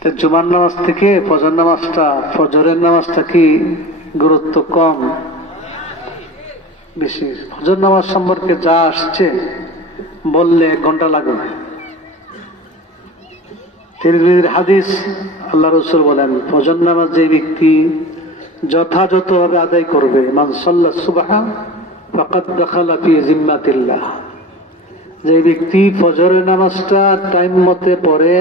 তো জুমার নামাজ থেকে ফজর নামাজটা, ফজরের নামাজটা কি গুরুত্ব কম বেশি? ফজর নামাজ সম্পর্কে যা আসছে বললে 1 ঘন্টা লাগবে। তিরমিজির হাদিস, আল্লাহ রাসূল বলেন, ফজর নামাজ যে ব্যক্তি যথাযথভাবে আদায় করবে, মান সাল্লা সুবহা ফাকাদ দাখালা ফি জিম্মাতিল্লাহ, যে ব্যক্তি ফজরের নামাজটা টাইম মতে পড়ে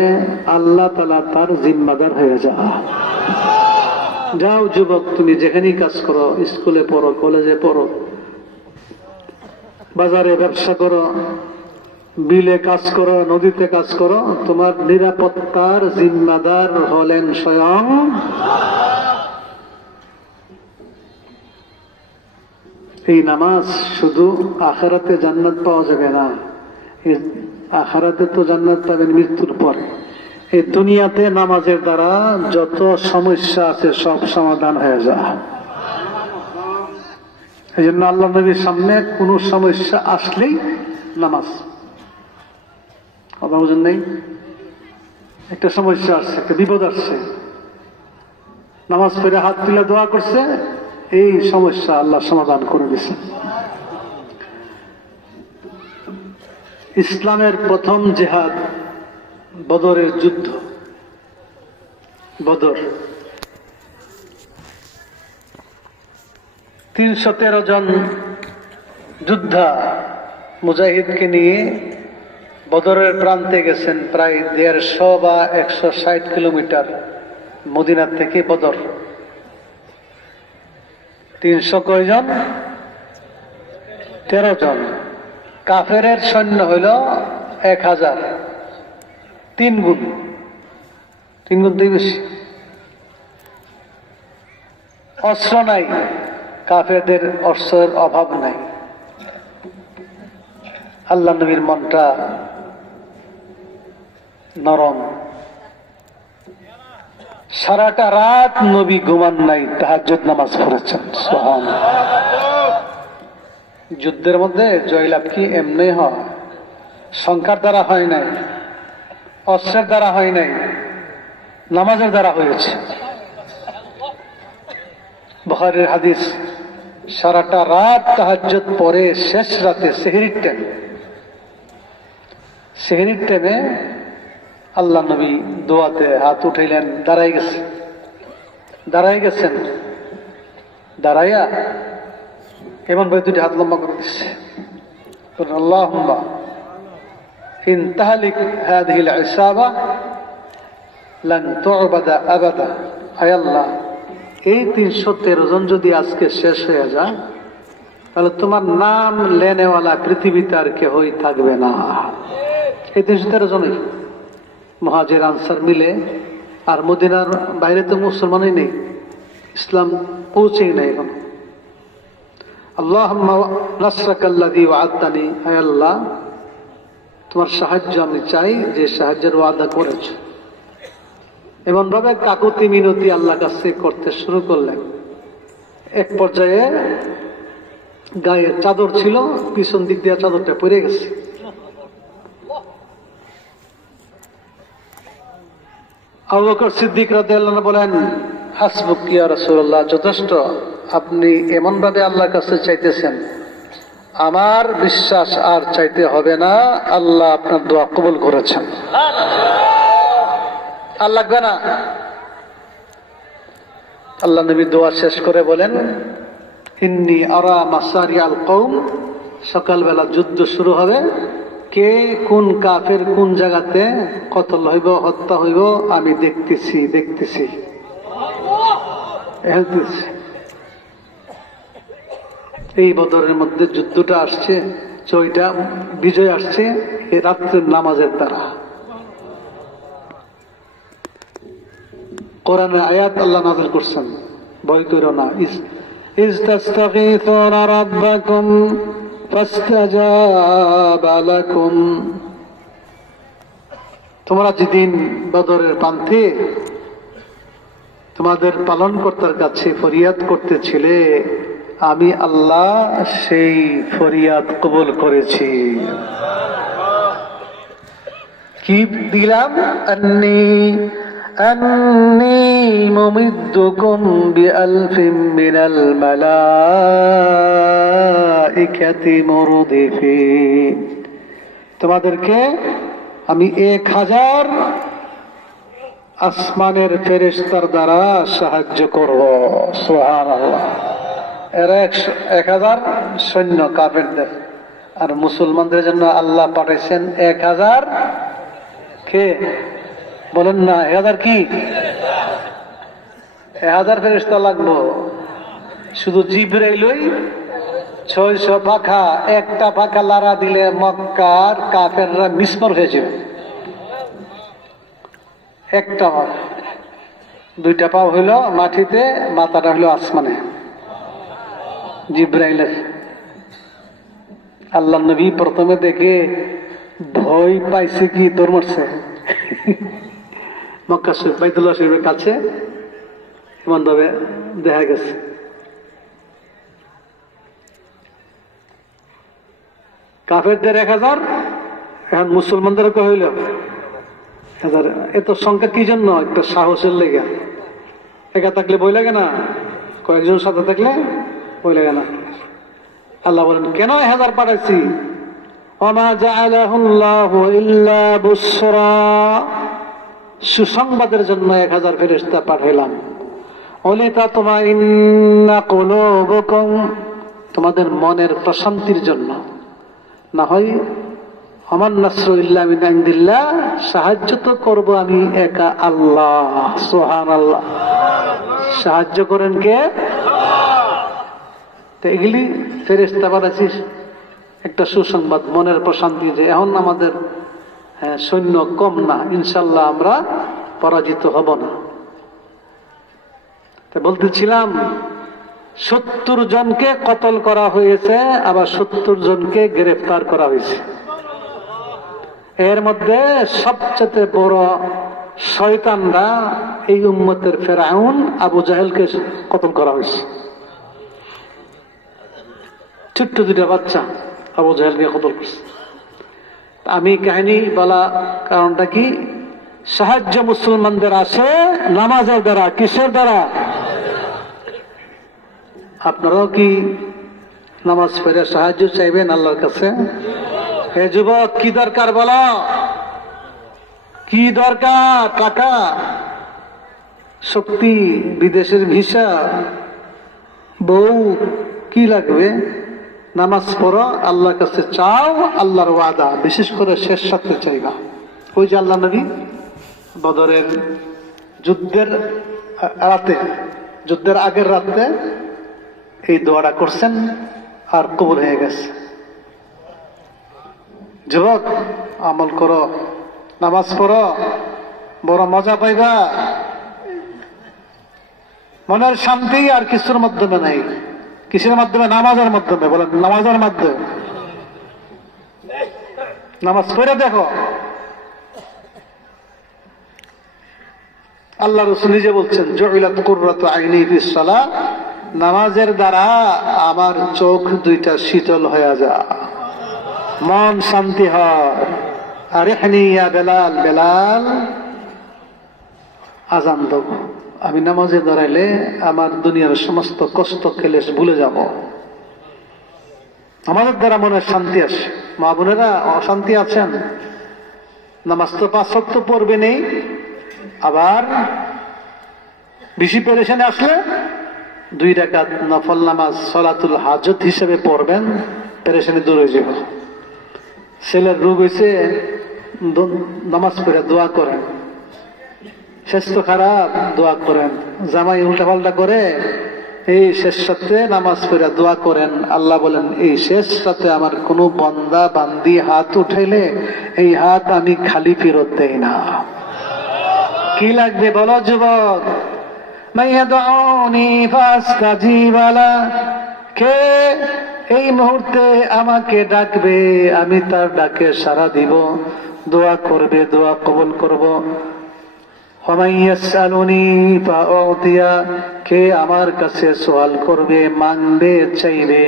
আল্লাহ তাআলা তার জিম্মাদার হয়ে যায়। যাও যুবক, তুমি যেখানেই কাজ করো, স্কুলে পড়ো, কলেজে পড়ো, বাজারে ব্যবসা করো, বিলে কাজ করো, নদীতে কাজ করো, তোমার নিরাপত্তার জিম্মাদার হলেন স্বয়ং। এই নামাজ শুধু আখিরাতে জান্নাত পাওয়া যাবে না, আখিরাতে তো জান্নাত পাবেন মৃত্যুর পরে। এই দুনিয়াতে নামাজের দ্বারা যত সমস্যা আছে সব সমাধান হয়ে যায়। এই জন্য আল্লাহ নবীর সামনে কোনো সমস্যা আসলেই নামাজ। কথা বুঝেন নাই? একটা সমস্যা আসছে, একটা বিপদ আসছে, নামাজ পড়ে হাত তুলে দোয়া করছে, এই সমস্যা আল্লাহ সমাধান করে দিয়েছে। ইসলামের প্রথম জিহাদ বদরের যুদ্ধ। বদর 313 জন যোদ্ধা মুজাহিদকে নিয়ে বদরের প্রান্তে গেছেন, প্রায় 150 বা 160 কিলোমিটার মদিনার থেকে বদর। 300 কয়জন? 13 জন। কাফেরের সৈন্য হইল 1000, 3 গুণ, 3 গুণ থেকে বেশি। অস্ত্র নাই, কাফেরদের অস্ত্রের অভাব নাই। আল্লাহ নবীর মনটা নরম, সারাটা রাত নবী ঘুমান নাই, তাহাজ্জুদ নামাজ পড়েছেন। সুবহানাল্লাহ। যুদ্ধের মধ্যে জয়লাভ কি এমনি হয়? সংখ্যার দ্বারা হয় নাই, অস্ত্রের দ্বারা হয় নাই, নামাজের দ্বারা হয়েছে। বুখারীর হাদিস, সারাটা রাত তাহাজ্জুদ পড়ে শেষ রাতে সেহরির টাইমে আল্লাহ নবী দোয়াতে হাত উঠাইলেন, দাঁড়াই গেছেন, দাঁড়াইয়া এমন ভাবে 2টি হাত লম্বা করে দিচ্ছে, আল্লাহুম্মা ইন তাহলিক হাযিহিল ইসাবা লান তু'বাদা আবাদা। আয় আল্লাহ, এই 313 জন যদি আজকে শেষ হয়ে যায়, তাহলে তোমার নাম লেনেওয়ালা পৃথিবীতে আর কেউই থাকবে না। এই 313 জনই মুহাজির আনসার মিলে। আর মদিনার বাইরে তো মুসলমানই নেই, ইসলাম পৌঁছেই নাই এখন। আল্লাহুম্মা নাসরাকাল্লাযী ওয়া'আদতানি, হে আল্লাহ তোমার সাহায্য আমি চাই, যে সাহায্যের ওয়াদা করেছো। এমন ভাবে কাকুতি মিনতি আল্লাহর কাছে করতে শুরু করলেন। এক পর্যায়ে গায়ে চাদর ছিল, পিছন দিক দিয়ে চাদরটা পড়ে গেছে। আবু বকর সিদ্দিক রাদিয়াল্লাহু আনহু বলেন, হাসবুক ইয়া রাসূলুল্লাহ, যথেষ্ট। আপনি এমন ভাবে আল্লাহর কাছে চাইতেছেন, আমার বিশ্বাস আর চাইতে হবে না, আল্লাহ আপনার দোয়া কবুল করেছেন। আর লাগবে না। আল্লাহ নবী দোয়া শেষ করে বলেন, ইন্নী আরা মাসারিয়াল কওম, সকালবেলা যুদ্ধ শুরু হবে, কে কোন কাফের কোন জায়গাতে কতল হইব, হত্যা হইব, আমি দেখতেছি। এই বদরের মধ্যে যুদ্ধটা আসছে, জয়টা, বিজয় আসছে এই রাত্রের নামাজের দ্বারা। কোরআনের আয়াত আল্লাহ নাযিল করছেন, ভয় করো না। ইজ তাস্তাগীথুনা রাব্বাকুম ফাস্তাজাবা লাকুম, তোমরা যেদিন বদরের প্রান্তে তোমাদের পালনকর্তার কাছে ফরিয়াদ করতেছিলে, আমি আল্লাহ সেই ফরিয়াদ কবুল করেছি। কি দিলাম? আন্নী أني ممدكم بألف من الملائكة مردفين তোমাদেরকে আমি 1000 আসমানের ফেরেশতার দ্বারা সাহায্য করব। সুবহানাল্লাহ। এরা 1000 সৈন্য কাফেরদের, আর মুসলমানদের জন্য আল্লাহ পাঠাইছেন 1000 কে বলেন না 1000 কি 1000 ফেরেশতা লাগলো। শুধু জিবরাইলই 600 পাখা, একটা পাখা লারা দিলে মক্কার কাফেররা বিস্ময় হয়ে যাবে। একটা পাখা, 2টা পা হইল মাটিতে, মাথাটা হইল আসমানে। জিবরাইলের আল্লাহ নবী প্রথমে দেখে ভয় পাইছে, কি দৌড় মারছে মক্কা শরীফ বাইতুল্লাহ শরীফের কাছে এমন ভাবে দেখা গেছে। কাফেরদের 1000, এখন মুসলমানদের হইল 1000। এত সংখ্যা কি জন্য? একটা সাহসের লেগে। একা থাকলে বই লাগে না, কয়েকজন সাথে থাকলে বই লাগে না। আল্লাহ বলেন কেন 1000 পাঠাইছি? ওমা জাআলাহুল্লাহু ইল্লা বুশরা, সুসংবাদের জন্য 1000 ফেরেশতা পাঠাইলাম। ওলিতাতমাইন্না কুলুবুকুম, তোমাদের মনের প্রশান্তির জন্য। না হয় আমার নাসরু ইল্লা মিন ইনদিল্লাহ, সাহায্য তো করব আমি একা আল্লাহ। সুবহানাল্লাহ। সাহায্য করেন কে? তো এগুলি ফেরেশতা পাঠাইছিস একটা সুসংবাদ, মনের প্রশান্তি, যে এখন আমাদের সৈন্য কম না, ইনশাল্লাহ আমরা পরাজিত হব না। বলতেছিলাম 70 জনকে কতল করা হয়েছে, আবার 70 জনকে গ্রেফতার করা হয়েছে। এর মধ্যে সবচেয়ে বড় শয়তানরা এই উম্মতের ফেরাউন আবু জাহেলকে কতল করা হয়েছে। ছোট্ট 2টা বাচ্চা আবু জাহেলকে কতল করছে। আমি কাহিনী বলা কারণটা কি? সাহায্য মুসলমানদের আসে নামাজের দ্বারা। কিসের দ্বারা? আপনারাও কি নামাজ পড়ে সাহায্য চাইবেন আল্লাহর কাছে? হে যুবক, কি দরকার বলো? কি দরকার? টাকা, শক্তি, বিদেশের ভিসা, বউ, কি লাগবে? নামাজ পড়ো, আল্লাহর কাছে চাও, আল্লাহর ওয়াদা, বিশেষ করে শেষ সাথে চাইবা। ওই যে আল্লাহ নবী বদরের যুদ্ধের রাতে, যুদ্ধের আগের রাতে এই দোয়াটা করছেন, আর কবুল হয়ে গেছে। যুবক, আমল করো, নামাজ পড়ো, বড় মজা পাইবা। মনের শান্তি আর কিছুর মাধ্যমে নাই। কিসের মাধ্যমে? নামাজের মাধ্যমে। বলেন নামাজের মাধ্যমে। নামাজ পড়ে দেখো। আল্লাহ রাসূল নিজে বলছেন, জুইলাত কুররাতু আইনি ফিস সালাহ, নামাজের দ্বারা আমার চোখ 2টা শীতল হয়ে যায়, মন শান্তি হয়। আরিহনি ইয়া বেলাল, বেলাল আজান দাও, আমি নামাজে দাঁড়াইলে আমার দুনিয়ার সমস্ত কষ্ট ক্লেশ ভুলে যাব। আমাদের দ্বারা মনে শান্তি আসে। মা বোনেরা অশান্তি আছেন, নামাজ তো 5 ওয়াক্ত পড়বে নেই, আবার বেশি পেরেশানি আসলে 2 রাকাত নফল নামাজ সালাতুল হাজত হিসেবে পড়বেন, পেরেশানি দূর হয়ে যাবে। ছেলের রোগ হয়েছে, নামাজ পড়ে দোয়া করেন। স্বাস্থ্য খারাপ, দোয়া করেন। জামাই উল্টাপাল্টা করে, এই শেষ রাতে নামাজ পড়ে দোয়া করেন। আল্লাহ বলেন, এই শেষ রাতে আমার কোনো বান্দা বান্দি হাত উঠাইলে এই হাত আমি খালি ফেরত দেই না। কি লাগবে বলো যুবক? কে এই মুহূর্তে আমাকে ডাকবে, আমি তার ডাকে সাড়া দিব। দোয়া করবে, দোয়া কবুল করব। কে আমার কাছে সওয়াল করবে, মানবে, চাইবে,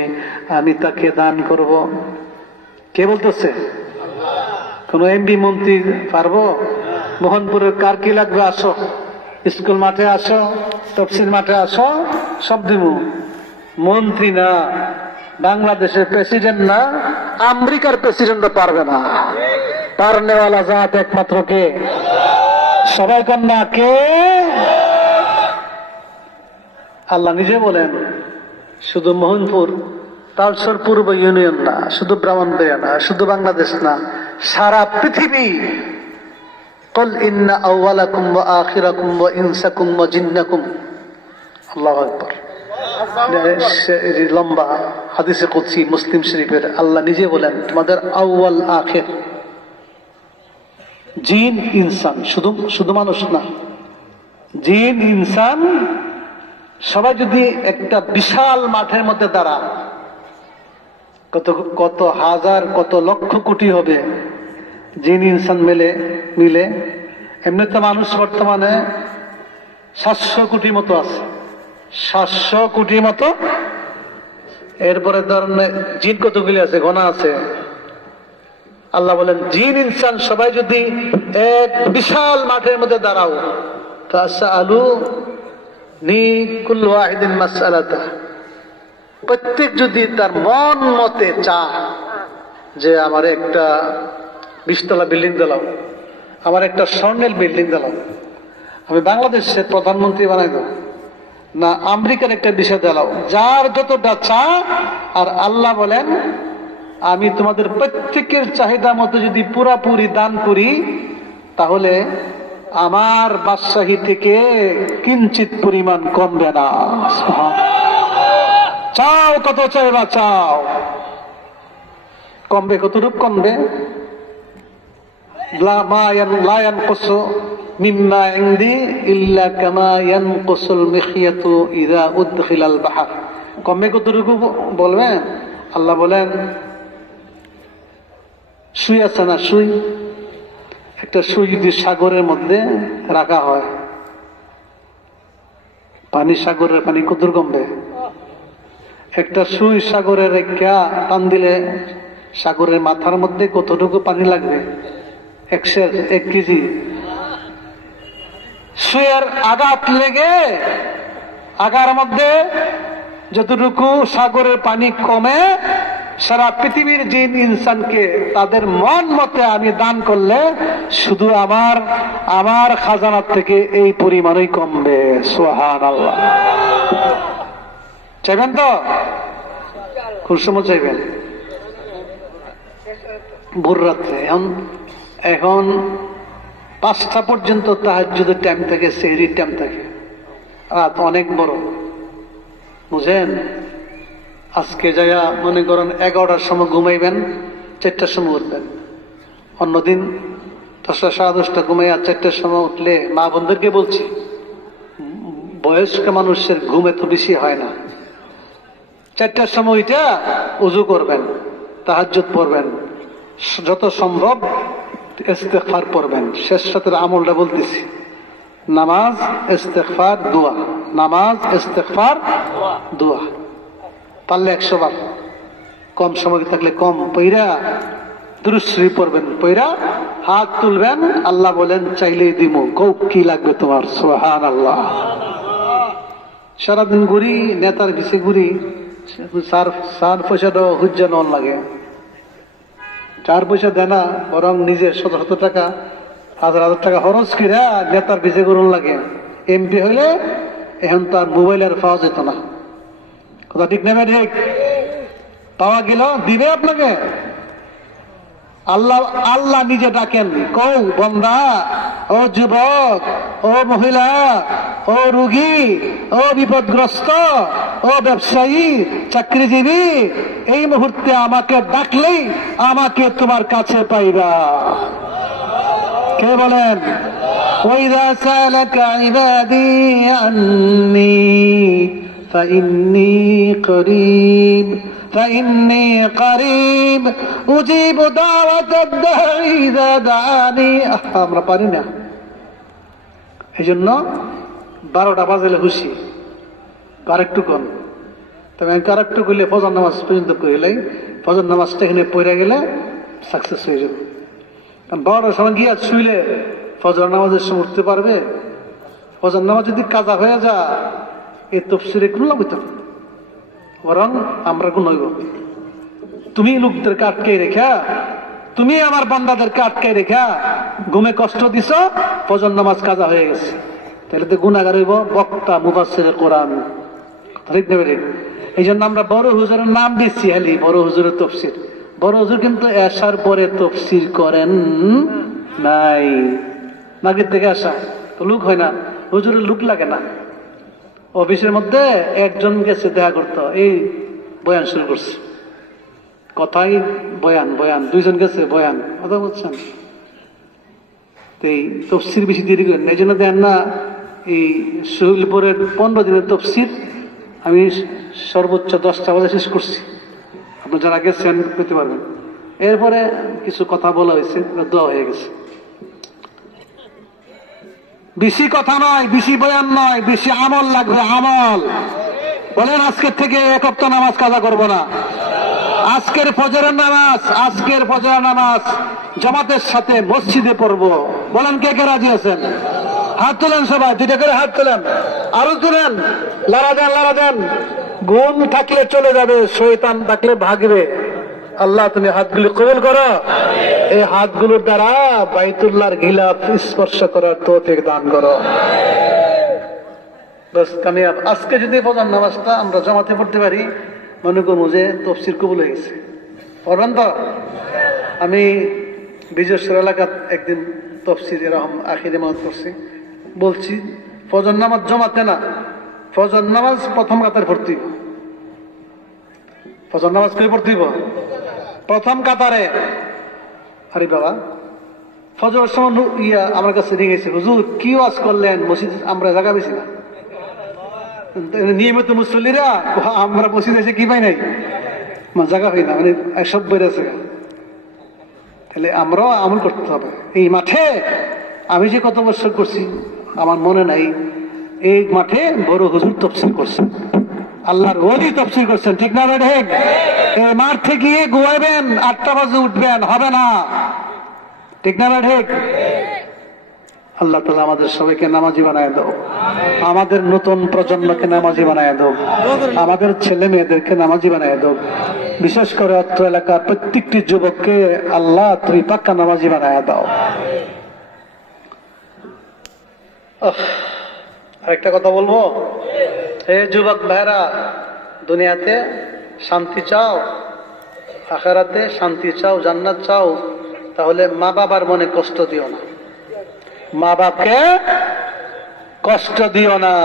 আমি তাকে দান করব। কে বলতেছে? কোন এমপি মন্ত্রী পারবো? মোহনপুরের কার কি লাগবে আসো, স্কুল মাঠে আসো, তফসিল মাঠে আসো, সব দিব। মন্ত্রী না, বাংলাদেশের প্রেসিডেন্ট না, আমেরিকার প্রেসিডেন্টও পারবে না। পারনেওয়ালা জাত একমাত্র কে? সবাই কন্যা কে? আল্লাহ নিজে বলেন, শুধু মোহনপুর, তালসর পূর্ব ইউনিয়ন না, শুধু ব্রাহ্মণবাড়িয়া না, শুধু বাংলাদেশ না, সারা পৃথিবী। قل إن أولكم وآخركم وإنسكم وجنكم আল্লাহু আকবার। লম্বা হাদিসে কুদসি মুসলিম শরীফের, আল্লাহ নিজে বলেন তোমাদের আউয়াল আখির, জিন ইনসান, শুধু মানুষ না, জিন ইনসান সবাই যদি একটা বিশাল মাঠের মধ্যে দাঁড়া, কত হাজার কত লক্ষ কোটি হবে জিন ইনসান মিলে। এমনিতে মানুষ বর্তমানে 700 কোটি মতো আছে, 700 কোটি মতো। এরপরে ধরেন জিন কতগুলি আছে, গোনা আছে। আল্লাহ বলেন জিন ইনসান সবাই যদি এক বিশাল মাঠের মধ্যে দাঁড়াও, তাসালু নি কুল্লু ওয়াহিদিন মাসআলাতা, প্রত্যেক যদি তার মন মতে চায় যে আমার একটা 20তলা বিল্ডিং দিলাম, আমার একটা স্বর্ণের বিল্ডিং দিলাম, আমি বাংলাদেশের প্রধানমন্ত্রী বানাই দেব না, আমেরিকার একটা বিষয় দিলাম, যার যতটা চা। আর আল্লাহ বলেন আমি তোমাদের প্রত্যেকের চাহিদা মতো যদি পুরাপুরি দান করি, তাহলে আমার বাদশাহী থেকে কিঞ্চিত পরিমাণ কমবে না। চাও কত চাইবা চাও, কমবে কতটুক কমবে? লা ইয়ানকুসু মিম্মা ইনদি ইল্লা কামা ইয়ানকুসুল মিখয়াতু ইযা উদখিলাল বাহর। কমবে কতটুকু বলবেন? আল্লাহ বলেন সুই আছে না, সুই, একটা সুই যদি সাগরের মধ্যে রাখা হয়, পানি, সাগরের পানি কতটুকু কমবে? একটা সুই সাগরে রেখা টান দিলে সাগরের মাথার মধ্যে কতটুকু পানি লাগবে? 1 কেজি। সুইয়ের আঘাত লেগে আগার মধ্যে যতটুকু সাগরের পানি কমে, সারা পৃথিবীর জিন ইনসানকে তাদের মন মতে আমি দান করলে শুধু আমার খাজানার থেকে এই পরিমাণই কমবে। সুবহানাল্লাহ। চাইবেন তো? কোন সময় চাইবেন? ভোর রাত্রে। এখন 5টা পর্যন্ত তাহাজ্জুদের টাইম থাকে, সেহরির টাইম থাকে, রাত অনেক বড়, বুঝেন? আজকে যাইয়া মনে করেন 11টার সময় ঘুমাইবেন, 4টার সময় উঠবেন। অন্যদিন 10টা, 10:30 ঘুমাইয়া 4টার সময় উঠলে, মা বোনদেরকে বলছি, বয়স্ক মানুষের ঘুম এত বেশি হয় না। 4টার সময় উঠা উযু করবেন, তাহাজ্জুদ পড়বেন, যত সম্ভব ইস্তেগফার পড়বেন। শেষ রাতের আমলটা বলতেছি, নামাজ, ইস্তেগফার, দোয়া, নামাজ, ইস্তেগফার, দোয়া, পারলে 100 বার, কম সময় থাকলে কম পইরা দুরূদ শরীফ পড়বেন, পইরা হাত তুলবেন, আল্লাহ বলেন চাইলেই দিমু, কও কি লাগবে তোমার? সুবহানাল্লাহ। সারাদিন ঘুরি, নেতার পিছে ঘুরি, সার পয়সাটা হুজ্জা নন লাগে, 4 পয়সা দেয় না, বরং নিজের 100 টাকা, 1000 টাকা খরচ কিরা নেতার পিছে করুন লাগে। এমপি হইলে এখন তার মোবাইলের পাওয়া যেত না, কথা ঠিক নেবে? ঠিক। পাওয়া গেল দিবে আপনাকে? আল্লাহ নিজে ডাকেন, কও বন্দা, ও যুবক, ও মহিলা, ও রোগী, ও বিপদগ্রস্ত, ও ব্যবসায়ী, চাকরিজীবী, এই মুহূর্তে আমাকে ডাকলেই আমাকে তোমার কাছে পাইবা। কে বলেন? ওয়াইযা সালাকা ইবাদি আন্নী ফাইন্নী করিব فإني قريب أجيب دعوة الداعي إذا دعاني। আমরা পারি না, এই জন্য 12টা বাজলে খুশি, আরেকটু কম। তবে আরেকটু করলে ফজর নামাজ পর্যন্ত করিলাই, ফজর নামাজটা এখানে পড়ে গেলে সাকসেস হয়ে যাবে। কারণ 12টার সময় গিয়ে শুইলে ফজর নামাজের সময় উঠতে পারবে? ফজর নামাজ যদি কাজা হয়ে যা এই তফসিরে কোনো লাভ হইত না, বরং আমরা গুণ হইব। তুমি লোকদেরকে আটকে রেখা, তুমি আমার বান্দাদেরকে আটকে রেখা ঘুমে কষ্ট দিছ, ফজর নামাজ কাজা হয়ে গেছে, তাহলে তো গুনাহগার হইব বক্তা মুফাসসিরে কোরআন। ঠিক না? এই জন্য আমরা বড় হুজুরের নাম দিচ্ছি খালি বড় হুজুরের তফসির। বড় হুজুর কিন্তু এশার পরে তফসির করেন নাই। মাগরিব থেকে আসা তো লুক হয় না, হুজুরের লুক লাগে না। অফিসের মধ্যে একজন গেছে দেখা করতো, এই বয়ান শুরু করছে, কথাই বয়ান বয়ান, দুইজন গেছে বয়ান, কথা বলছেন। এই তফসির বেশি দেরি করেন, এই জন্য দেন না এই শহীদপুরের 15 দিনের তফসির আমি সর্বোচ্চ 10টা বাজে শেষ করছি। আপনি যারা গেছেন পেতে পারবেন। এরপরে কিছু কথা বলা হয়েছে, দোয়া হয়ে গেছে। বেশি কথা নয়, বেশি বয়ান নয়, বেশি আমল লাগবে, আমল। বলেন আজকের থেকে এক ওয়াক্ত নামাজ কাজা করব না। আজকের ফজরের নামাজ জামাতের সাথে মসজিদে পড়বো। বলেন কে কে রাজি আছেন? হাত তোলেন সবাই, 2টা করে হাত তোলেন, আরো তোলেন, লড়া দেন। গুণ থাকলে চলে যাবে, শয়তান থাকলে ভাগবে। আল্লাহ তুমি হাতগুলি কবুল করো, এই হাতগুলোর দ্বারা বাইতুল্লাহর গিলাফ স্পর্শ করার তৌফিক দান করো। বাস কামিয়াব। আজকে যদি ফজর নামাজটা আমরা জামাতে পড়তে পারি, মনে করবো যে তফসির কবুল হয়ে গেছে। পড়বেন তো? আমি বিজেশ্বর এলাকার একদিন তফসির এরকম আখিরে মানত করছি, বলছি ফজর নামাজ জমাতে না, ফজর নামাজ প্রথম কাতারে পড়তে হইব। ফজর নামাজ করে পড়তে হইব প্রথম কাতারে। আরে বাবা, ফজরের সময় আমার কাছে নিয়ে গেছে, হুজুর কি ওয়াজ করলেন, মসজিদ আমরা জায়গা বেশি না, নিয়মিত মুসল্লিরা আমরা মসজিদ এসে কি পাই নাই, জায়গা হই না, মানে সব বেড়েছে। তাহলে আমরাও আমল করতে হবে। এই মাঠে আমি যে কত বছর করছি আমার মনে নাই, এই মাঠে বড় হুজুর তফসির করছেন, আল্লাহর ওলি তফসির করছেন। ঠিক না? ঠিক। এই মাঠ থেকে গিয়ে ঘুমাইবেন, 8টা বাজে উঠবেন, হবে না। ঠিক না? ঠিক। আল্লাহ তাআলা আমাদের সবাইকে নামাজি বানায় দাও, আমাদের নতুন প্রজন্মকে নামাজি বানায় দাও, আমাদের ছেলে মেয়েদেরকে নামাজি বানায় দাও। বিশেষ করে অত্র এলাকার প্রত্যেকটি যুবককে আল্লাহ তুমি পাক্কা নামাজি বানায় দাও। আরেকটা কথা বলবো, হে যুবক ভাইরা, দুনিয়াতে শান্তি চাও, আখিরাতে শান্তি চাও, জান্নাত চাও, তাহলে মা বাবার মনে কষ্ট দিও না, মা বাপকে কষ্ট দিও না।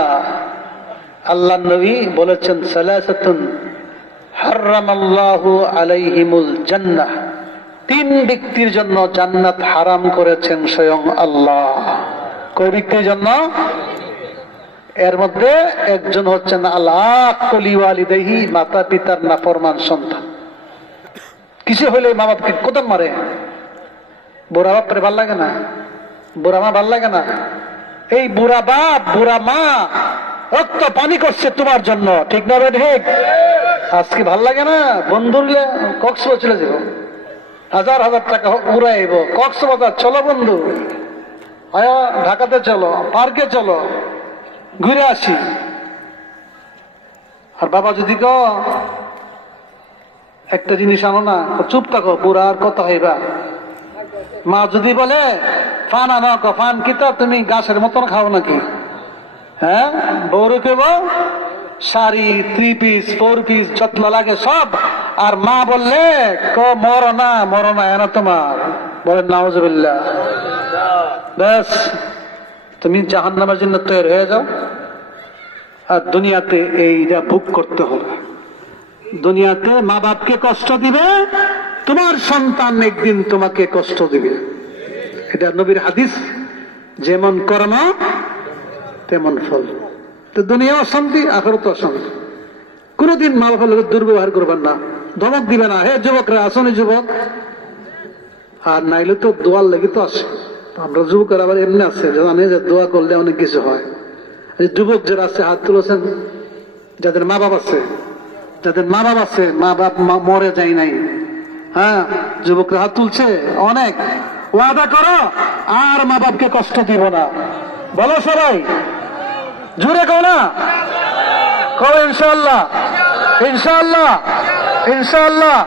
আল্লাহ নবী বলেছেন, সালাসাতুন হারামাল্লাহু আলাইহিমুল জান্নাহ, 3 ব্যক্তির জন্য জান্নাত হারাম করেছেন স্বয়ং আল্লাহ। কয় ব্যক্তির জন্য? এর মধ্যে একজন হচ্ছেন আল্লাহ কলিওয়ালিদাইহি, মাতা পিতার নাফরমান সন্তান। কিছু হলে মা বাপকে কোদাল মারে, বুড়া বাপরে ভাল লাগে না, বুড়া মা ভাল লাগে না। এই বুড়া বাপ বুড়া মা রক্ত পানি করছে তোমার জন্য। ঠিক না? ঠিক। আজকে ভাল লাগে না, বন্ধুর কক্সবাজার চলে যাব, 1000 টাকা উড়াইব, কক্সবাজার চলো বন্ধু, আয়া ঢাকাতে চলো, পার্কে চলো, ঘুরে আসি। আর বাবা যদি একটা জিনিস আনো না, চুপ থাকো, বুড়া আর কত হইবা। মা যদি বলে ফান আনো, ফান কিতা তুমি গাছের মতন খাও নাকি? হ্যাঁ, বউরে কেব শাড়ি, 3 পিস 4 পিস যত্ন লাগে সব। আর মা বললে মরো না এনা তোমার, বলেন নাউজুবিল্লাহ। ব্যাস, তুমি জাহান্নামের জন্য তৈরি হয়ে যাও। আর দুনিয়াতে এইটা ভোগ করতে হবে। দুনিয়াতে মা বাপকে কষ্ট দিবে, তোমার সন্তান একদিন তোমাকে কষ্ট দিবে। এটা নবীর হাদিস, যেমন কর্ম তেমন ফল। তো দুনিয়া অশান্তি, আখিরাত অশান্তি। কোনদিন মা বাপের লোকের দুর্ব্যবহার করবেন না, ধমক দিবে না। হে যুবকরা, আসনি যুবক, আর নাইলে তো দোয়ার লেগে তো আসে। আমরা যুবকের আবার এমনি আছে জানে যে দোয়া করলে অনেক কিছু হয়। যুবক যারা আছে হাত তুলেছেন, যাদের মা বাপ আছে, মা বাপ মরে যায় নাই, হ্যাঁ, যুবকরা হাত তুলছে অনেক। ওয়াদা করো আর মা বাপকে কষ্ট দিব না। বলো সবাই, জুড়ে কও না, কও ইনশাআল্লাহ, ইনশাআল্লাহ, ইনশাআল্লাহ।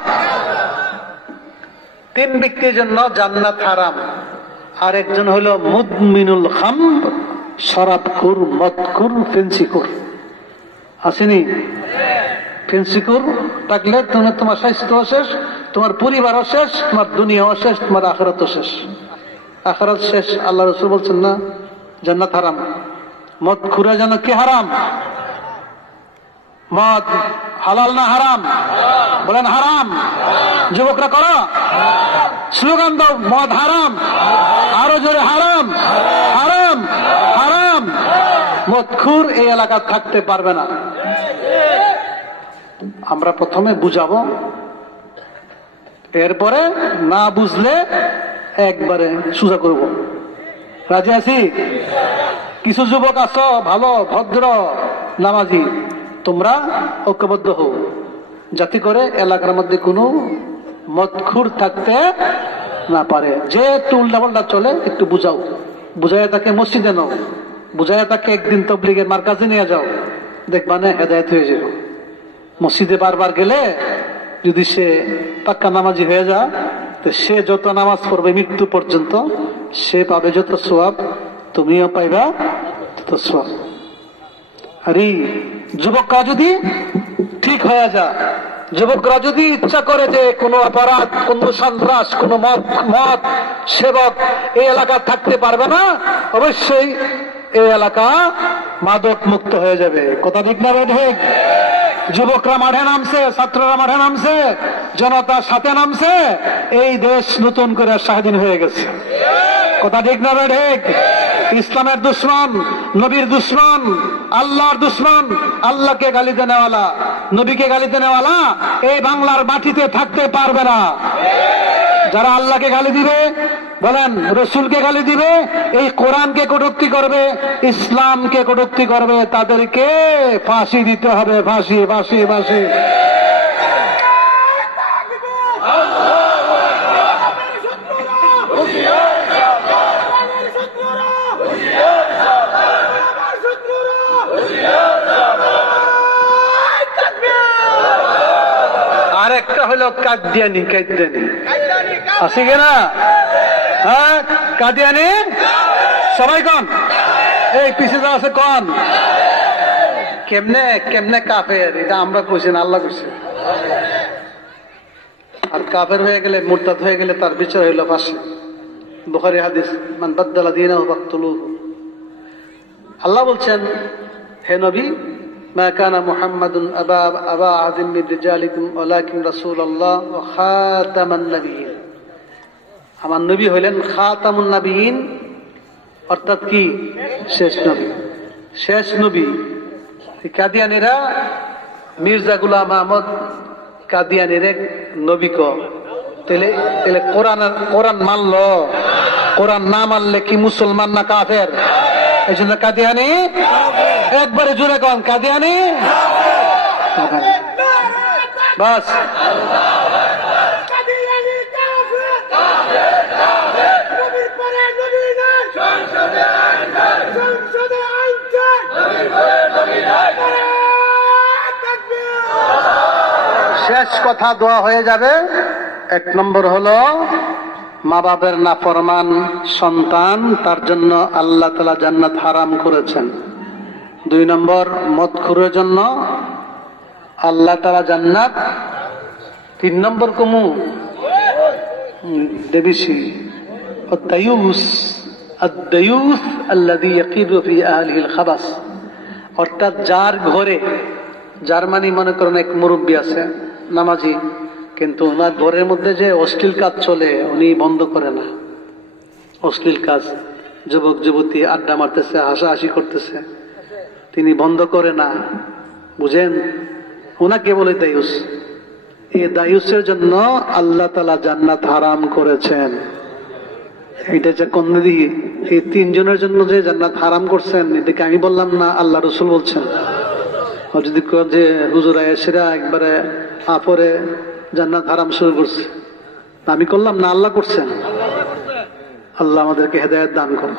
3 ব্যক্তির জন্য জান্নাত হারাম। আর একজন হলো মুদমিনুল খামর, শরাবখোর, মদখোর, ফেন্সিখোর। আসেনি? ফেন্সিখোর থাকলে তুমি তোমার স্বাস্থ্য শেষ, তোমার পরিবারও শেষ, তোমার দুনিয়াও শেষ, তোমার আখিরাতও শেষ। আখিরাত শেষ। আল্লাহ রাসূল বলছেন না জান্নাত হারাম। মদখোরের জন্য কি হারাম? মদ হালাল না হারাম? বলেন হারাম। যুবকরা করো, স্লোগান দাও, মদ হারাম। আরো জোরে হারাম, হারাম, হারাম। মদখোর এই এলাকা থাকতে পারবে না। আমরা প্রথমে বুঝাবো, এরপরে না বুঝলে একবারে সোজা করব। রাজি আছি? কিছু যুবক আছো ভালো ভদ্র নামাজি, তোমরা ঐক্যবদ্ধ হও, যাতে করে এলাকার মধ্যে কোনো মদখোর থাকতে না পারে। যে একটু উল্টাপাল্টা চলে একটু বুঝাও, বুঝাইয়া তাকে মসজিদে নাও, বুঝাইয়া তাকে একদিন তবলিগের মার্কাজে নিয়ে যাও, দেখবা না হেদায়েত হয়ে যাবে। মসজিদে বারবার গেলে যদি সে পাক্কা নামাজি হয়ে যায়, তো সে যত নামাজ পড়বে মৃত্যু পর্যন্ত সে পাবে যত সওয়াব, তুমিও পাইবা তত সওয়াব। আরে যুবকরা যদি ঠিক হয়ে যায়, যুবকরা যদি ইচ্ছা করে যে কোনো অপরাধ, কোনো সন্ত্রাস, কোনো মদ সেবক এই এলাকা থাকতে পারবে না, অবশ্যই এই এলাকা মাদক মুক্ত হয়ে যাবে। কথা ঠিক না ঠিক? যুবকরা মাঠে নামছে, ছাত্ররা মাঠে নামছে, জনতা সাথে নামছে, এই দেশ নতুন করে স্বাধীন হয়ে গেছে। কথা ঠিক না ঠিক? ইসলামের দুশ্মন, নবীর দুশ্মন, আল্লাহর দুশ্মন, আল্লাহকে গালি দেনেওয়ালা, নবীকে গালি দেনেওয়ালা এই বাংলার মাটিতে থাকতে পারবে না। যারা আল্লাহকে গালি দিবে, বলেন রসুলকে গালি দিবে, এই কোরআনকে কটূক্তি করবে, ইসলামকে কটূক্তি করবে, তাদেরকে ফাঁসি দিতে হবে। ফাঁসি, ফাঁসি, ফাঁসি। আরেকটা হলো কাদিয়ানি। কাদিয়ানি আছে কিনা? হ্যাঁ, কাদিয়ানি সবাই কন, এই পিছিয়ে যাওয়া আছে কন। কেমনে কেমনে কাফের, এটা আমরা কইছি না, আল্লাহ কইছে। আর কাফের হয়ে গেলে, মুরতাদ হয়ে গেলে তার বিচার হইল ফাঁসি। বুখারী হাদিস, মান বাদদালা দীনাহু ফাকতুলুহু। আল্লাহ বলছেন, হে নবী, মা কানা মুহাম্মাদুন আবা আহাদিন মিন রিজালিকুম ওয়ালাকিন রাসূলুল্লাহ ওয়া খাতামান নবিয়্যিন। আমার নবী হইলেন খাতামুন নবিয়্যিন, অর্থাৎ কি? শেষ নবী। শেষ নবী। কাদিয়ানীরা মির্জা গোলাম আহমদ কাদিয়ানীর এক নবী ক, তাহলে কোরআন মানল, কোরআন না মানলে কি মুসলমান না কাফের? এই জন্য কাদিয়ানি, একবারে জুড়ে কন কাদিয়ানি। বাস, শেষ কথা দোয়া হয়ে যাবে। 1 নম্বর হলো মা বাবার নাফরমান সন্তান, তার জন্য আল্লাহ তাআলা জান্নাত হারাম করেছেন। 2 নম্বর মদখোরের জন্য আল্লাহ তাআলা জান্নাত। 3 নম্বর কমু দেবিসি আদ-দায়ুস, আদ-দায়ুস আল্লাযী ইয়াকিরু ফি আহলিহিল খাবাস, অর্থাৎ যার ঘরে, যার মানে মনে করেন এক মুরব্বী আছে নামাজি, কিন্তু ওনার ঘরের মধ্যে যে অশ্লীল কাজ চলে উনি বন্ধ করে না। অশ্লীল কাজ, যুবক যুবতী আড্ডা মারতেছে, হাসাহাসি করতেছে, তিনি বন্ধ করে না। বুঝেন, ওনাকে বলে দায়ুস। এই দায়ুসের জন্য আল্লাহ তাআলা জান্নাত হারাম করেছেন। এটা যে কোন দিকে, এই 3 জনের জন্য যে জান্নাত হারাম করছেন, এটাকে আমি বললাম না, আল্লাহ রাসূল বলছেন। যদি যে হুজুর আয়েশরা একবারে আপরে জান্নাত হারাম শুরু করছে, আমি করলাম না, আল্লাহ করছেন। আল্লাহ আমাদেরকে হেদায়েত দান করো।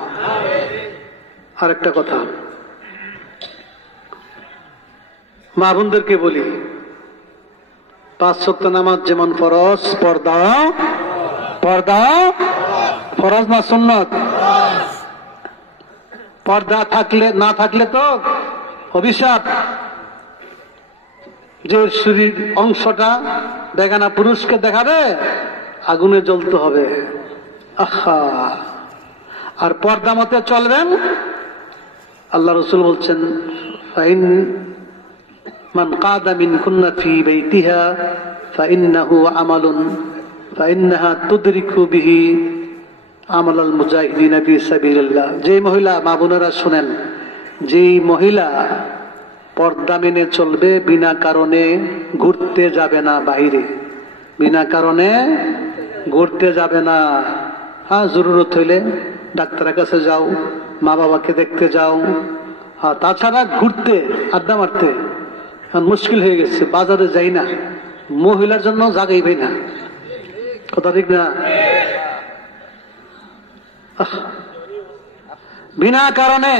আরেকটা কথা মা বোনদেরকে বলি, 5 ওয়াক্ত নামাজ যেমন ফরজ, পর্দা ফরজ না সুন্নত? পর্দা থাকলে না থাকলে তো অভিশাপ, যে শরীর অংশটা বেগানা পুরুষকে দেখাবে আগুনে জ্বলতে হবে। আহা, আর পর্দা মতে চলবেন। আল্লাহ রাসূল বলছেন, ফাইন মান কাদা মিনকুন্না ফি বাইতিহা ফাইন্নাহু আমালুন ফাইন্নাহা তুদরিকু বিহি আমালাল মুজাহিদিন ফি সাবিলিল্লাহ। যে মহিলা, মা বোনেরা শুনেন, যেই মহিলা পর্দা মেনে চলবে, বিনা কারণে ঘুরতে যাবে না বাইরে, বিনা কারণে ঘুরতে যাবে না। হ্যাঁ, জরুরত হইলে ডাক্তারের কাছে যাও, মা বাবাকে দেখতে যাও, হ্যাঁ, তাছাড়া ঘুরতে আড্ডা মারতে মুশকিল হয়ে গেছে, বাজারে যাই না, মহিলার জন্য জাগাইবে না। কথা ঠিক না? বিনা কারণে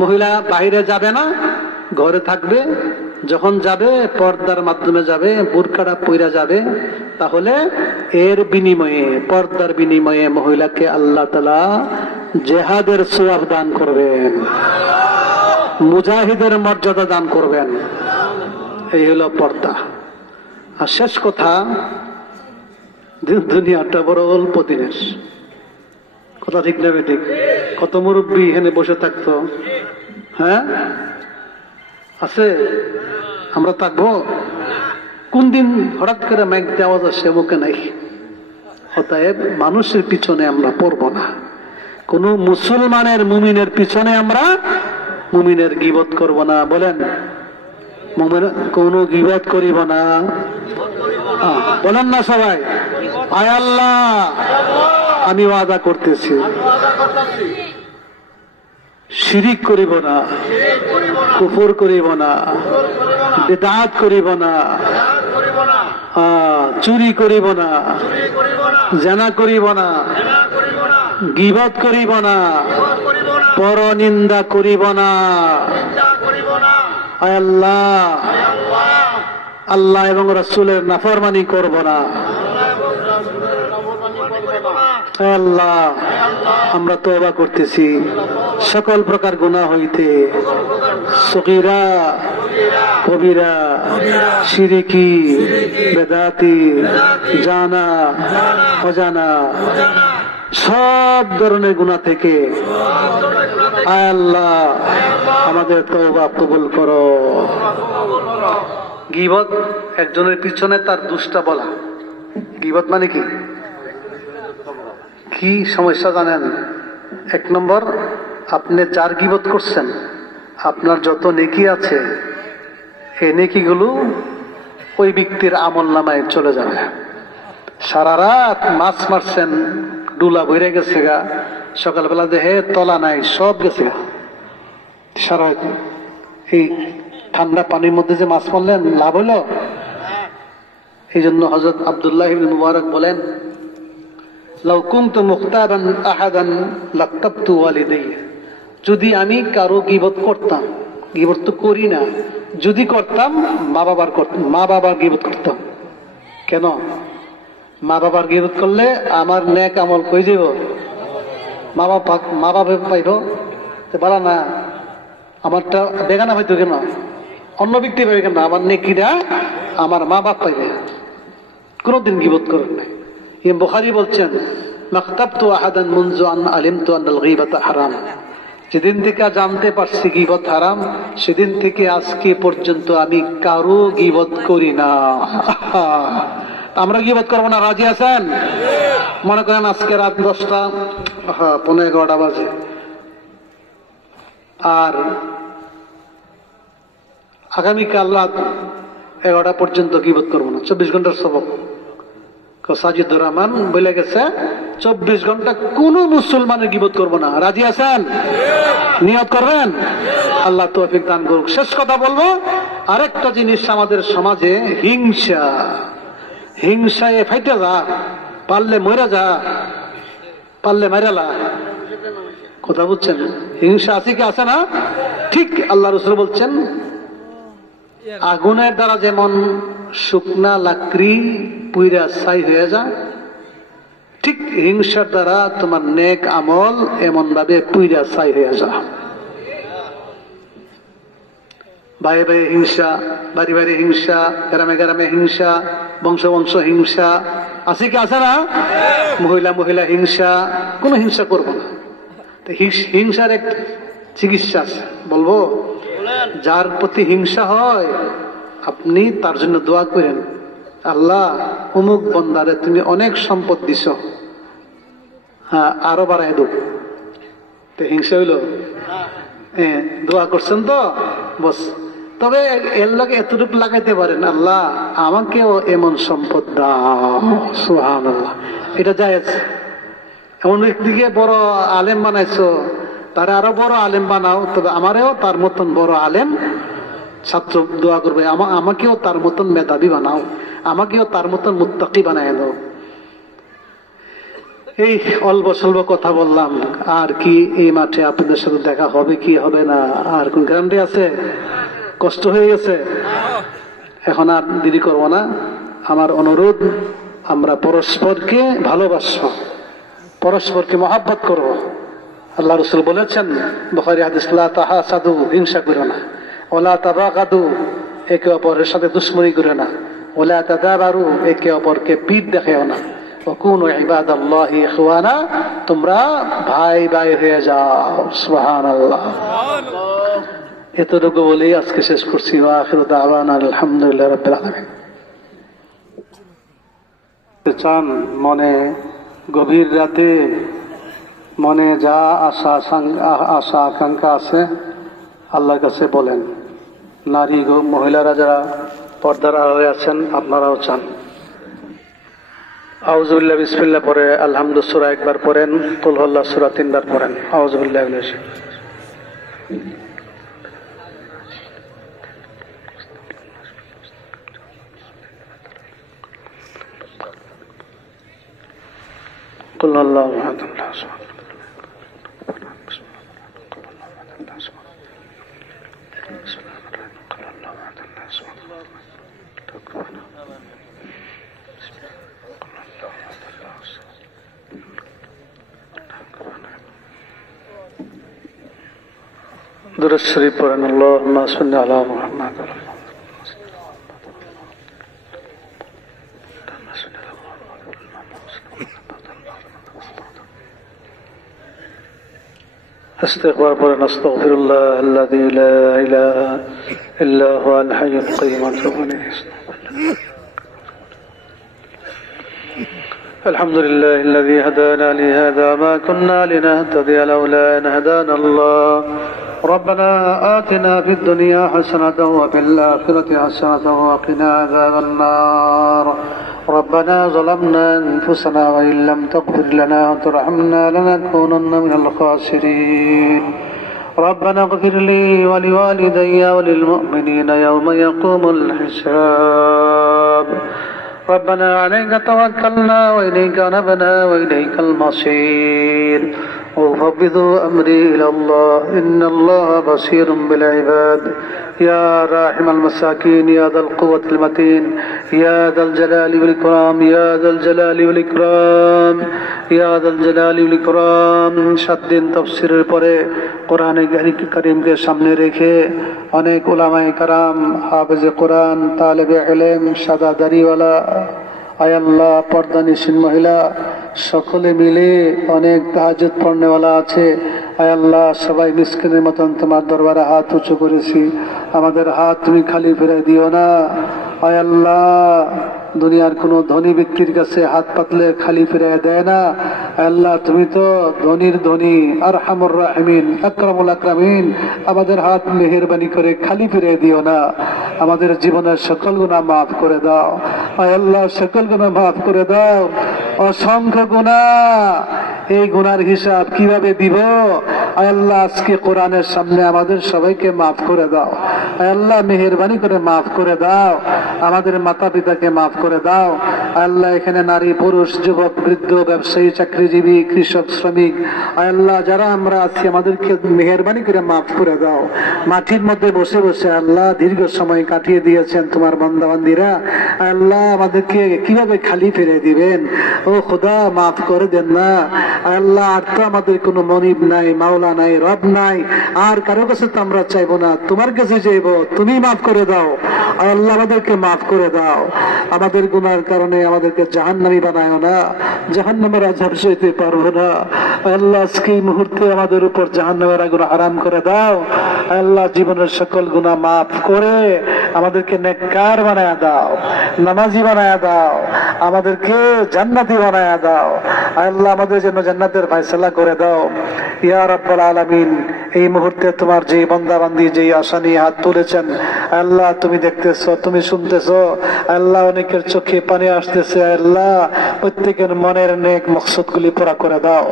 মহিলা বাইরে যাবে না, ঘরে থাকবে। যখন যাবে পর্দার মাধ্যমে যাবে, বুরকাটা পইরা যাবে। তাহলে এর বিনিময়ে, পর্দার বিনিময়ে মহিলাকে আল্লাহ তাআলা জিহাদের সওয়াব দান করবেন, মুজাহিদের মর্যাদা দান করবেন। এই হলো পর্দা। আর শেষ কথা, দুনিয়াটা বড় অল্প দিনের। কথা ঠিক না ঠিক? কত মুরব্বী এখানে বসে থাকতো, হ্যাঁ আছে, আমরা থাকবো? কোন দিন হঠাৎ করে মাইক দিয়ে আওয়াজ আসে, মুখে নাই। অতএব মানুষের পিছনে আমরা পড়বো না, কোন মুসলমানের, মুমিনের পিছনে আমরা মুমিনের গীবত করব না। বলেন, কোন গীবত করিব না, বলেন না সবাই? আয় আল্লাহ, আমি ওয়াদা করতেছি শিরিক করিব না, কুফর করিব না, বিদআত করিব না, চুরি করিব না, জিনা করিব না, গীবত করিব না, পরনিন্দা করিব না। আয় আল্লাহ, আল্লাহ এবং রাসূলের নাফরমানি করব না। আল্লাহ, আমরা তওবা করতেছি সকল প্রকার গুনাহ হইতে, সগীরা কবিরা, শিরকি, বেদাতি, জানা অজানা সব ধরনের গুনাহ থেকে। আয় আল্লাহ, আমাদের তওবা কবুল করো। গীবত একজনের পিছনে তার দুষ্টা বলা। গীবত মানে কি? কি সমস্যা জানেন? 1 নম্বর, আপনি যার গীবত করছেন, আপনার যত নেকি আছে, এই নেকিগুলো ওই ব্যক্তির আমল নামায় চলে যাবে। সারা রাত মাছ মারছেন, ডুলা ভরে গেছে গা, সকালবেলা দেখে তলা নাই, সব গেছে গা। সারা এই ঠান্ডা পানির মধ্যে যে মাছ মারলেন, লাভ হলো? এই জন্য হযরত আব্দুল্লাহ ইবনে মুবারক বলেন, লাউ কুনতু মুখতারান আহাদান লাক্তাবতু ওয়ালিদাইয়া। যদি আমি কারো গীবত করতাম, গীবত তো করি না, যদি করতাম মা বাবার গীবত করতাম। কেন? মা বাবার গীবত করলে আমার নেক আমল কই যাব? মা বাবা পাইব বলা না, আমারটা বেগানা পাইতো কেন? অন্য ব্যক্তি পাইবে কেন? আমার নেকিরা আমার মা বাপ পাইবে। কোনদিন গীবত করেন নাই। ইমাম বুখারী বলছেন, মাক্তাবতু আহাদান মুনযু আন আলিমতু আনাল গীবাতা হারাম। যেদিন থেকে জানতে পারছি গীবত হারাম, সেদিন থেকে আজকে পর্যন্ত আমি কারো গীবত করি না। আমরা গীবত করবো না, রাজি আছেন? মনে করেন আজকে রাত 10টা, 11:15 বাজে, আর আগামীকাল রাত 11টা পর্যন্ত গীবত করবো না। 24 ঘন্টার সবক। সাজিদুর রহমান বলে গেছে, 24 ঘন্টা কোন মুসলমানের গীবত করবো না। রাজি আছেন? নিয়ত করবেন? আল্লাহ তৌফিক দান করুক। শেষ কথা বলবো, আরেকটা জিনিস আমাদের সমাজে হিংসা। হিংসায় ফাইটে যা, পারলে মরে যা, পারলে মারালা। কথা বুঝছেন? হিংসা আছে কি আছে না? ঠিক আল্লাহ রাসূল বলছেন আগুনের দ্বারা যেমন শুকনা লাকড়ি পুইরা ছাই হয়ে যায়, ঠিক হিংসার দ্বারা তোমার নেক আমল এমন ভাবে পুইরা ছাই হয়ে যায়। ভাই ভাই হিংসা, বাড়ি বাড়ি হিংসা, গ্রামে গ্রামে হিংসা, বংশ বংশ হিংসা আছে কি আছে না? মহিলা মহিলা হিংসা, কোনো হিংসা করবো না। হিংসার এক চিকিৎসা আছে, বলবো? যার প্রতি হিংসা হয় আপনি তার জন্য দোয়া করেন, আল্লাহ অমুক বন্দারে তুমি অনেক সম্পদ দিছ, হ্যাঁ আরো বাড়াই দেব। তো হিংসা হইল? দোয়া করছেন তো বস। তবে এর লোক এতটুকু লাগাইতে পারেন, আল্লাহ আমাকেও এমন সম্পদ দাও, সুবহানাল্লাহ। এটা জায়েজ। এমন ব্যক্তিকে বড় আলেম বানাইছো, তারা আরো বড় আলেম বানাও, তবে আমারেও তার মতন বড় আলেম ছাত্র দোয়া করবে, আমাকেও তার মতন মেধাবী বানাও, আমাকেও তার মতন মুত্তাকি বানায় দাও। এই অল্প স্বল্প কথা বললাম, আর কি এই মাঠে আপনাদের সাথে দেখা হবে কি হবে না আর কোন গ্যারান্টি আছে? কষ্ট হয়ে গেছে, এখন আর দেরি করবো না। আমার অনুরোধ, আমরা পরস্পরকে ভালোবাসবো, পরস্পরকে মহাব্বত করব। আল্লাহ রাসূল বলেছেন বুখারী হাদিস, লা তাহাসাদু, হিংসা করো না, ওয়ালা তাবাগাদু, একে অপরের সাথে দুশমনি করো না, ওয়ালা তাদাবারু, একে অপরকে পিঠ দেখাও না, ওয়া কুনু ইবাদাল্লাহি ইখওয়ানা, তোমরা ভাই ভাই হয়ে যাও। সুবহানাল্লাহ। এতটুকু বলেই আজকে শেষ করছি। ওয়া আখিরু দাওয়ানা আলহামদুলিল্লাহি রাব্বিল আলামিন। চান মনে গভীর রাতে মনে যা আশা আকাঙ্ক্ষা আছে আল্লাহর কাছে বলেন। নারী মহিলারা যারা পর্দার আড়ালে আছেন আপনারাও চান। আউযুবিল্লাহ বিসমিল্লাহ পরে আলহামদু সূরা একবার পড়েন, কুল হুয়াল্লাহু সূরা 3 বার পড়েন। আউযুবিল্লাহি মিনাশ قل الله احد الله الصمد درود شریف پڑھیں اللهم صل علی محمد استغفار پڑھیں استغفر الله الذي لا اله الا هو الحي القيوم واتوب اليه. الحمد لله الذي هدانا لهذا ما كنا لنهتدي لولا ان هدانا الله. ربنا آتنا في الدنيا حسنة وفي الآخرة حسنة وقنا عذاب النار. ربنا ظلمنا أنفسنا وإن لم تغفر لنا وترحمنا لنكونن من الخاسرين. ربنا اغفر لي ولوالدي وللمؤمنين يوم يقوم الحساب. ربنا عليك توكلنا وإليك نبنا وإليك المصير. وأفوض أمري إلى الله إن الله بصير بالعباد. يا راحم المساكين يا ذا القوة المتين يا ذا الجلال والإكرام يا ذا الجلال والإكرام يا ذا الجلال والإكرام. 7 দিন তাফসীরের পরে কোরআনে কারীমকে সামনে রেখে অনেক উলামায়ে কেরাম, হাফেজে কোরআন, তালেবে ইলম, সাদা দাড়িওয়ালা, আয় আল্লাহ পর্দানিশীন মহিলা সকলে মিলে অনেক তাহাজ্জুদ পড়নেওয়ালা আছে। আয় আল্লাহ সবাই মিসকিনের মতন তোমার দরবারে হাত উঁচু করেছি, আমাদের হাত তুমি খালি ফিরে দিও না। আয় আল্লাহ দুনিয়ার কোনো ধনী ব্যক্তির কাছে হাত পাতলে খালি ফিরে দেয় না। আল্লাহ তুমি তো ধনীর ধনী, আরহামুর রাহিমিন, আকরামুল আকরামিন। আমাদের হাত মেহেরবানি করে খালি ফিরে দিও না, আমাদের জীবনের সকল গুনাহ মাফ করে দাও। আয় আল্লাহ সকল গুনাহ মাফ করে দাও। অসংখ্য গুনাহ, এই গুনার হিসাব কিভাবে দিব? আল্লাহ আজকে কোরআনের সামনে আমাদের সবাইকে মাফ করে দাও। আল্লাহ মেহেরবানি করে মাফ করে দাও, আমাদের মাতা পিতাকে মাফ করে দাও। আল্লাহ এখানে নারী পুরুষ যুবক বৃদ্ধ ব্যবসায়ী চাকরিজীবী কৃষক শ্রমিক আল্লাহ যারা আমরা আছি আমাদেরকে মেহেরবানি করে মাফ করে দাও। মাটির মধ্যে বসে বসে আল্লাহ দীর্ঘ সময় কাটিয়ে দিয়েছেন তোমার বান্দাবান্দিরা, আল্লাহ আমাদেরকে কিভাবে খালি ফিরে দিবেন? ও খোদা মাফ করে দেন না আল্লাহ। আর তো আমাদের কোনো মনিব নাই, মাওলা নাই, রব নাই, আর কারো কাছে তো আমরা চাইবো না, তোমার কাছে চাইবো। তুমি মাফ করে দাও আল্লাহ, আমাদেরকে মাফ করে দাও। আমাদের গুনার কারণে আমাদেরকে জাহান্নামী বানায় না, জাহান্নামের আযাব সইতে পারবো না আল্লাহ। আজকে এই মুহূর্তে আমাদের উপর জাহান্নামের আগুন হারাম করে দাও আল্লাহ। জীবনের সকল গুনাহ মাফ করে আমাদেরকে নেককার বানায়া দাও, নামাজি বানায়া দাও, আমাদেরকে জান্নাতি বানায়া দাও আল্লাহ। আমাদের জন্য জান্নাতের ফয়সালা করে দাও ইয়া রাব্বুল আলামিন। এই মুহূর্তে তোমার যে বান্দা বান্দি যে আশা নিয়ে হাত তুলেছেন আল্লাহ, তুমি দেখতেছো, তুমি শুনতেছো আল্লাহ। অনেকের চোখে পানি আসতেছে আল্লাহ, প্রত্যেকের মনের নেক মকসদ গুলি পুরা করে দাও।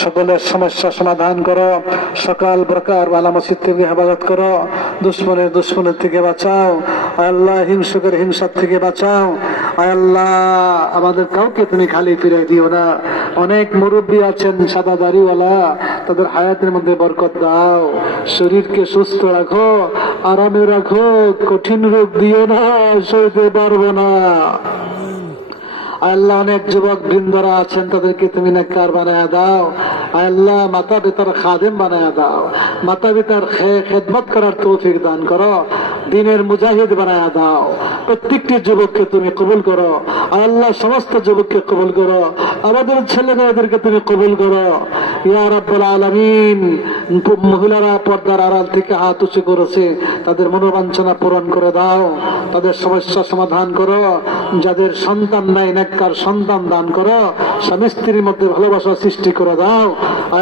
সকলের সমস্যা সমাধান করো, সকাল প্রকার বালা মসজিদ থেকে হেফাজত করো, দুশ্মনের থেকে বাঁচাও আল্লাহ, হিংসুকের হিংসার থেকে বাঁচাও আল্লাহ। আমাদের কাউকে তুমি খালি ফিরে দিও না। অনেক মুরব্বী আছেন সাদা দাড়িওয়ালা, তাদের হায়াতের মধ্যে বরকত দাও, শরীরকে সুস্থ রাখো, আরামে রাখো, কঠিন রোগ দিও না, সইতে পারবো না আল্লাহ। অনেক যুবক বৃন্দরা আছেন, তাদেরকে তুমি নেককার বানায়া দাও আল্লাহ। মাতা পিতার খাদেম বানায়া দাও, মাতা পিতার খেদমত করার তৌফিক দান করো, দিনের মুজাহিদ বানায়া দাও। প্রত্যেকটি যুবককে তুমি কবুল করো আল্লাহ, সমস্ত যুবককে কবুল করো, আমাদের ছেলে মেয়েদেরকে তুমি কবুল করো ইয়া রাব্বুল আলামিন। মহিলারা পর্দার আড়াল থেকে হাত উঁচু করেছে, তাদের মনোবাঞ্ছনা পূরণ করে দাও, তাদের সমস্যা সমাধান করো। যাদের সন্তান নাই নেককার সন্তান দান করো, স্বামী স্ত্রীর মধ্যে ভালোবাসা সৃষ্টি করে দাও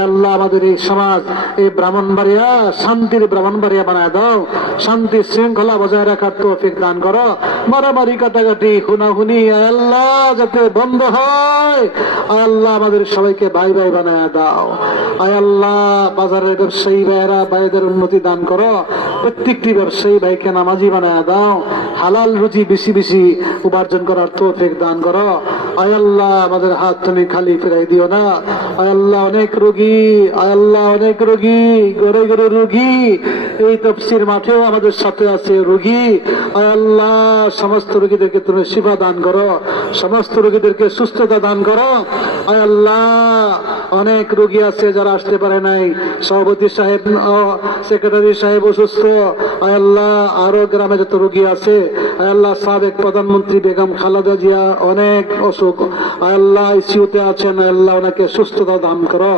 আল্লাহ। আমাদের এই সমাজ, এই ব্রাহ্মণবাড়িয়া শান্তির ব্রাহ্মণবাড়িয়া বানায় দাও, শান্তি শৃঙ্খলা বজায় রাখার তৌফিক দান করো। মারামারি কাটাকাটি খুনাখুনি আল্লাহ যাতে বন্ধ হয় আল্লাহ। আমাদের সবাইকে ভাই ভাই বানায় দাও আল্লাহ। বাজারের ব্যবসায়ী ভাইয়েরা ভাইদের উন্নতি দান করো, প্রত্যেকটি ব্যবসায়ী ভাইকে নামাজি বানায় দাও, হালাল রুজি বেশি বেশি উপার্জন করার তৌফিক দান করো আল্লাহ। আমাদের হাত তুমি খালি ফিরাই দিও না আল্লাহ। অনেক রোগী আল্লাহ, অনেক রোগী, ঘরে ঘরে রোগী, এই তাফসীর মাঠেও আমাদের সাথে আছে রোগী আল্লাহ। সমস্ত রোগীদেরকে তুমি শিফা দান করো, সমস্ত রোগীদেরকে সুস্থতা দান করো আল্লাহ। অনেক রোগী আছে যারা আসতে পারে নাই, সভাপতি সাহেব, সেক্রেটারি সাহেব অসুস্থ আল্লাহ। আরো গ্রামে যত রোগী আছে আল্লাহ, সাবেক প্রধানমন্ত্রী বেগম খালেদা জিয়া অনেক অসুখ আল্লাহ, আইসিইউতে আছেন আল্লাহ, ওনাকে সুস্থতা দান করো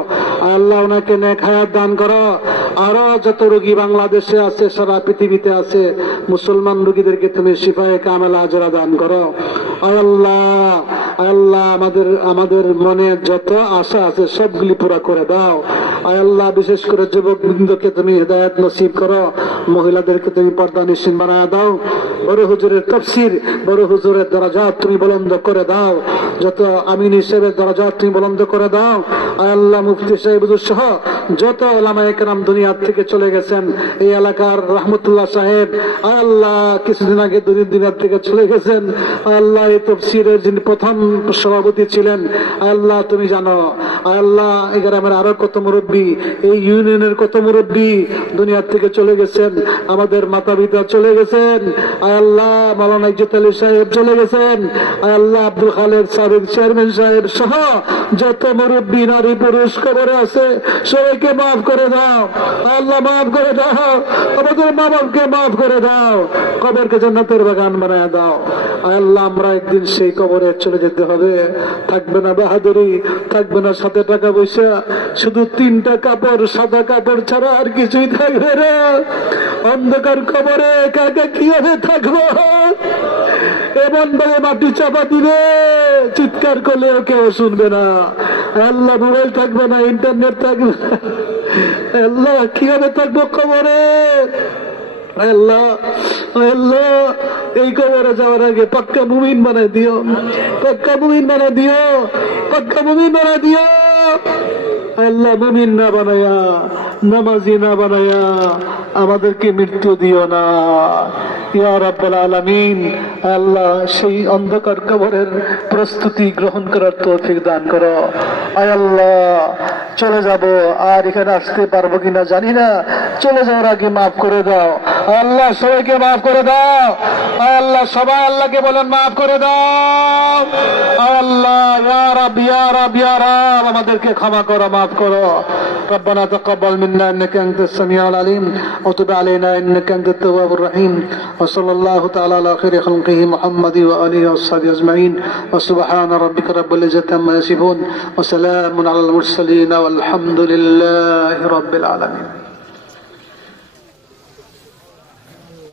আল্লাহ, ওনাকে নেক হায়াত দান করো। আরো যত রোগী বাংলাদেশে আছে, সারা পৃথিবীতে আছে, মুসলমান রোগীদেরকে তুমি শিফায়ে কামেলা আজরা দান করো আল্লাহ। আল্লাহ আমাদের মনে যত আশা আছে সবগুলি পুরা করে দাও আল্লাহ। বিশেষ করে যুবক বৃন্দকে তুমি হিদায়াত নসিব করো, মহিলাদেরকে তুমি পর্দা নিশিন বানায় দাও। বড় হুজুরের তাফসীর, বড় হুজুরের দরজাত তুমি বুলন্দ করে দাও, যত আমিন হিসেবে দরজাত তুমি বুলন্দ করে দাও আল্লাহ। মুফতি সাহেব সহ যত ওলামায়ে কেরাম দুনিয়া থেকে চলে গেছেন, এই এলাকার রহমতুল্লাহ সাহেব আল্লাহ কিছুদিন আগে দুনিয়া থেকে চলে গেছেন আল্লাহ। এই তাফসীরের যিনি প্রথম সভাপতি ছিলেন আল্লাহ তুমি জানো আল্লাহ। এই গ্রামের আরো কত মুরব্বী, এই ইউনিয়নের কত মুরব্বী দুনিয়া থেকে চলে গেছেন, আমাদের মাতা পিতা চলে গেছেন আল্লাহ। মাওলানা ইজ্জত আলী সাহেব চলে গেছেন আল্লাহ, আব্দুল খালেক সাবেক চেয়ারম্যান সাহেব সহ যত মুরব্বী নারী পুরুষ কবরে আছে সবাইকে মাফ করে দাও আল্লাহ, মাফ করে দাও। আমাদের মা বাপকে মাফ করে দাও, কবরকে জান্নাতের বাগান বানায় দাও আল্লাহ। আমরা একদিন সেই কবরে চলে যেতে হবে, থাকবে না বাহাদুরি, থাকবে না সাথে টাকা পয়সা, শুধু 3টা কাপড়, সাদা কাপড় ছাড়া আর কিছুই থাকবে না। অন্ধকার কবরে একা একা কিভাবে থাকবো? এমন ভাবে মাটি চাপা দিবে, চিৎকার করলেও কেউ শুনবে না আল্লাহ। মোবাইল থাকবে না, ইন্টারনেট থাকবে না আল্লাহ, কিভাবে থাকবো কবরে আল্লাহ। আল্লাহ এই কবরে যাওয়ার আগে পাক্কা মুমিন বানায় দিও, পাক্কা মুমিন বানায় দিও, পাক্কা মুমিন বানায় দিও। আল্লাহ মুমিন না বানায়া, নামাজি না বানায়া আমাদেরকে মৃত্যু দিও না ইয়া রাব্বুল আলামিন। আল্লাহ সেই অন্ধকার কবরের প্রস্তুতি গ্রহণ করার তৌফিক দান করো। আয় আল্লাহ চলে যাব, আর এখানে আসতে পারবো কিনা জানি না, চলে যাওয়ার আগে মাফ করে দাও আল্লাহ, সবাইকে মাফ করে দাও। আয় আল্লাহ সবাই আল্লাহকে বলেন মাফ করে দাও। আয় আল্লাহ ইয়া রাব ইয়া রাব ইয়া রাব আমাদেরকে ক্ষমা করো, মাফ করো। ربنا تقبل منا انك انت السميع العليم وتب علينا انك انت التواب الرحيم وصلى الله تعالى على خير خلقه محمد واله وصحبه اجمعين وسبحان ربك رب العزه عما يصفون وسلام على المرسلين والحمد لله رب العالمين.